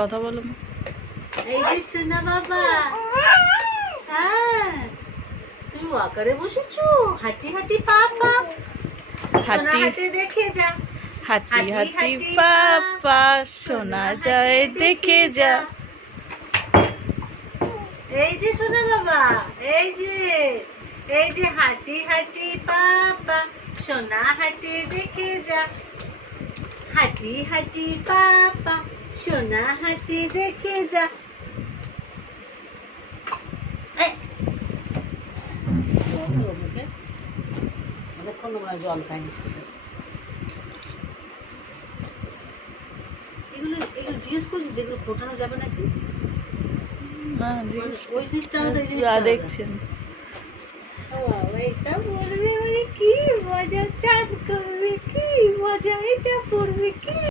কথা বলো। এই যে সোনা বাবা, হ্যাঁ তুমি ওয়াকারে বসেছো, হাঁটি হাঁটি পা পা, সোনা হাঁটে দেখে যা, হাঁটি হাঁটি পা পা, শোনা যায় দেখে যা। এই যে সোনা বাবা, এই যে হাঁটি হাঁটি পা পা, সোনা হাঁটে দেখে যা, হাঁটি হাঁটি পা পা, সোনা হাঁটে দেখে যা। জল খাইনি এগুলো জিজ্ঞেস করছিস যেগুলো ফোটানো যাবে নাকি? ওই জিনিসটা দেখছেন এটা বলবে কি মজা, চাঁদ করবে কি মজা, এটা পড়বে কি